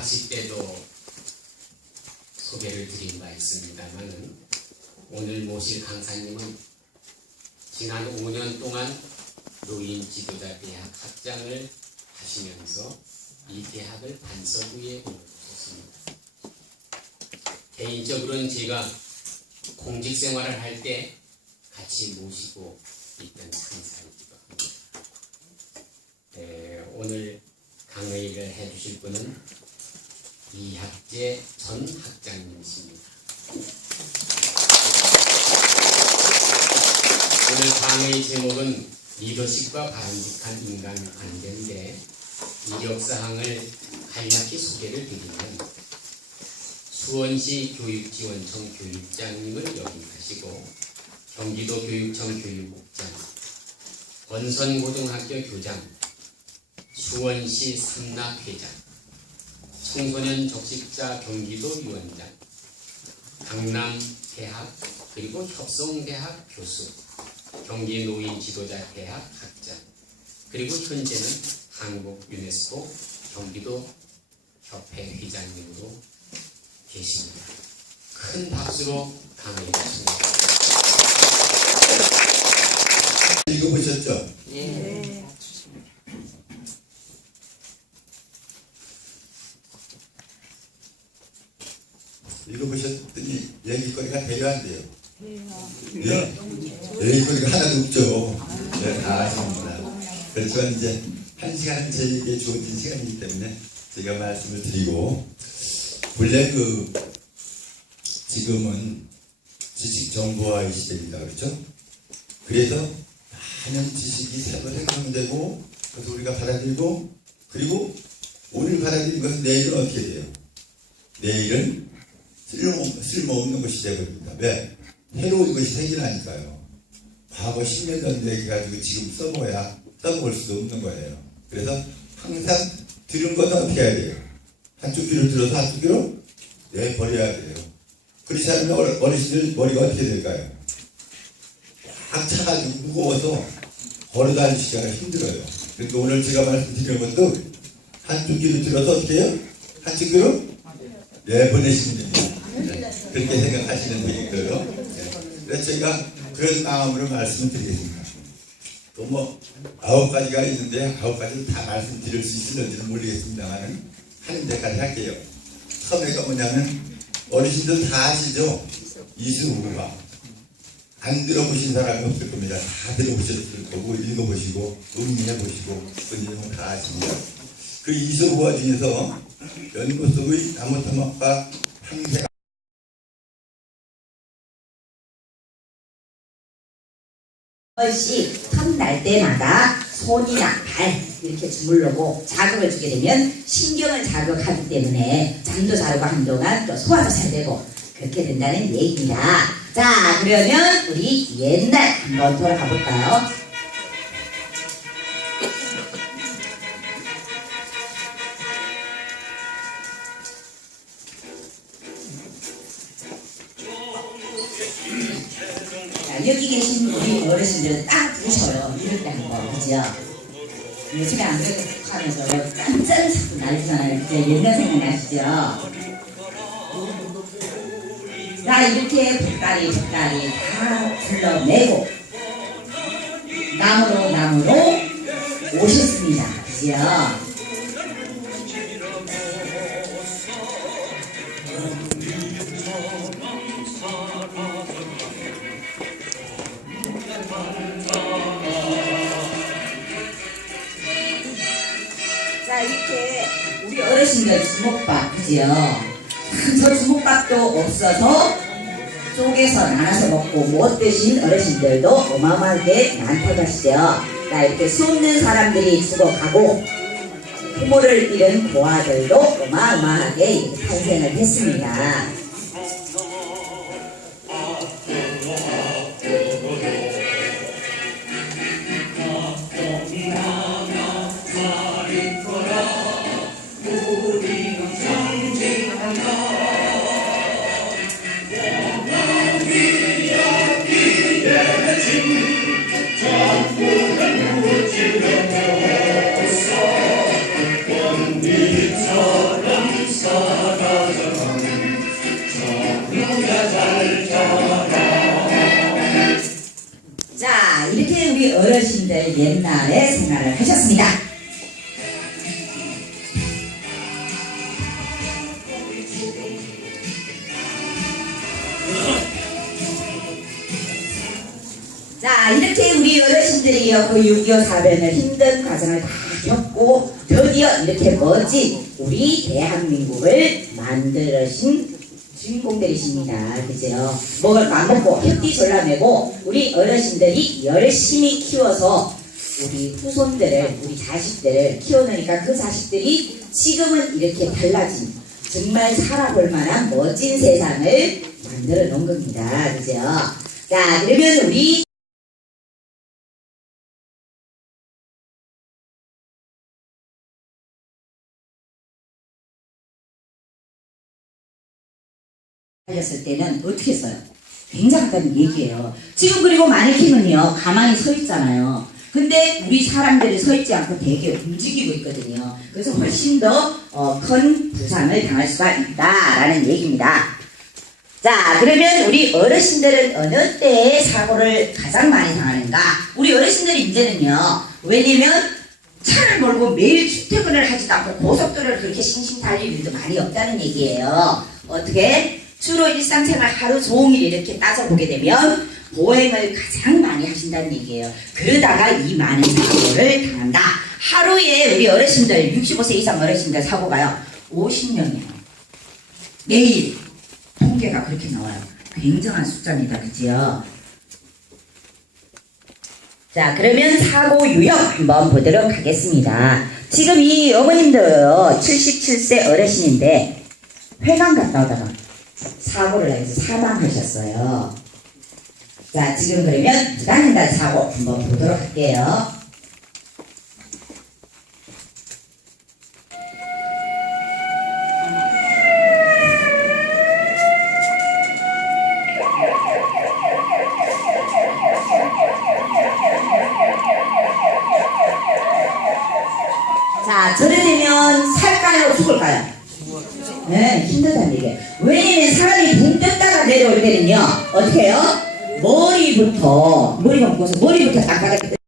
개학식 때도 소개를 드린 바 있습니다만은 오늘 모실 강사님은 지난 5년 동안 노인 지도자 대학 학장을 하시면서 이 대학을 반석 위에 올려주셨습니다. 개인적으로는 제가 공직 생활을 할 때 같이 모시고 있던 상사이기도 합니다. 네, 오늘 강의를 해주실 분은 이학재 전 학장님이십니다. 오늘 강의 제목은 리더십과 바람직한 인간 관계인데 이력사항을 간략히 소개를 드리면 수원시 교육지원청 교육장님을 역임하시고 경기도 교육청 교육국장, 원선고등학교 교장, 수원시 삼락회장, 청소년 적십자 경기도 위원장, 강남대학 그리고 협성대학 교수, 경기노인지도자대학 학장, 그리고 현재는 한국 유네스코 경기도 협회 회장님으로 계십니다. 큰 박수로 강의해 주십니다. 읽어보셨죠? 예. 읽어보셨더니 얘기거리가 돼야 안 돼요. 예? 얘기거리가 하나도 없죠. 네, 다 아십니다. 그렇지만 이제 한 시간은 저에게 주어진 시간이기 때문에 제가 말씀을 드리고 본래 그 지금은 지식 정보화의 시대입니다. 그렇죠? 그래서 많은 지식이 새로 생성되고 그래서 우리가 받아들이고 그리고 오늘 받아들인 것은 내일은 어떻게 돼요? 내일은 쓸모, 쓸모없는 것이 되버립니다. 왜? 해로운 것이 생기나니까요. 과거 10년 전 얘기 가지고 지금 써먹어야 써먹을 수도 없는 거예요. 그래서 항상 들은 것은 어떻게 해야 돼요? 한쪽 귀로 들어서 한쪽 귀로 내버려야 돼요. 그렇지 않으면 어르- 어르신들 머리가 어떻게 될까요? 꽉 차가지고 무거워서 걸어다니시기가 힘들어요. 그러니까 오늘 제가 말씀드리는 것도 한쪽 귀로 들어서 어떻게 해요? 한쪽 귀로 내보내시면 됩니다. 네, 그렇게 생각하시는 분이 있고요. 네. 그래서 저희가 그런 마음으로 말씀드리겠습니다. 또 뭐 아홉 가지가 있는데 아홉 가지를 다 말씀드릴 수 있을는지는 모르겠습니다만 하는 데까지 할게요. 처음에가 뭐냐면 어르신들 다 아시죠? 이수우가 안 들어보신 사람이 없을 겁니다. 다 들어보셨을 거고 읽어보시고 음미해보시고 본인은 다 아십니다. 그 이수우화 중에서 연구 속의 나무 토막과 항생 번씩 틈날 때마다 손이나 발 이렇게 주물르고 자극을 주게 되면 신경을 자극하기 때문에 잠도 자르고 한동안 또 소화도 잘 되고 그렇게 된다는 얘기입니다. 자 그러면 우리 옛날 한번 돌아가 볼까요? 여기 계신 우리 어르신들은 딱 부셔요. 이럴 때 한번, 그죠? 요즘에 안 그래도 북한에서 짠짠 자꾸 날리잖아요. 이제 옛날 생각나시죠? 자, 이렇게 북다리, 북다리 다 불러내고, 나무로, 나무로 오셨습니다. 그죠? 어르신들 주먹밥 그지요? 참, 저 주먹밥도 없어서 쪼개서 나눠서 먹고 못 드신 어르신들도 어마어마하게 많다고 하시죠. 자 이렇게 수없는 사람들이 죽어가고 부모를 잃은 고아들도 어마어마하게 탄생을 했습니다. 우리 어르신들 옛날에 생활을 하셨습니다. 자, 이렇게 우리 어르신들이요, 그 6.25 사변을 힘든 과정을 다 겪고, 드디어 이렇게 멋진 우리 대한민국을 만들어신 주인공들이십니다. 그죠? 먹을 맘 먹고, 햇띠 졸라매고, 우리 어르신들이 열심히 키워서, 우리 후손들을, 우리 자식들을 키워놓으니까 그 자식들이 지금은 이렇게 달라진, 정말 살아볼 만한 멋진 세상을 만들어 놓은 겁니다. 그죠? 자, 그러면 우리 하셨을 때는 어떻게 써요? 굉장하다는 얘기예요. 지금 그리고 마네킹은요, 가만히 서 있잖아요. 근데 우리 사람들이 서 있지 않고 되게 움직이고 있거든요. 그래서 훨씬 더 어, 큰 부상을 당할 수가 있다라는 얘기입니다. 자, 그러면 우리 어르신들은 어느 때에 사고를 가장 많이 당하는가? 우리 어르신들이 이제는요, 왜냐면 차를 몰고 매일 출퇴근을 하지도 않고 고속도로를 그렇게 싱싱 달릴 일도 많이 없다는 얘기예요. 어떻게? 주로 일상생활 하루 종일 이렇게 따져보게 되면 보행을 가장 많이 하신다는 얘기예요. 그러다가 이 많은 사고를 당한다. 하루에 우리 어르신들, 65세 이상 어르신들 사고가요, 50명이에요. 매일. 통계가 그렇게 나와요. 굉장한 숫자입니다. 그지요? 자, 그러면 사고 유형 한번 보도록 하겠습니다. 지금 이 어머님도요, 77세 어르신인데, 회관 갔다 오다가 사고를 해서 사망하셨어요. 자, 지금 그러면 부당행단 사고 한번 보도록 할게요. 자, 저래 되면 살까요, 죽을까요? 네, 힘들다는 얘기예요. 왜냐면 사람이 붕 때는요, 어떻게 해요? 머리부터, 머리 감고서 머리부터 땅바닥에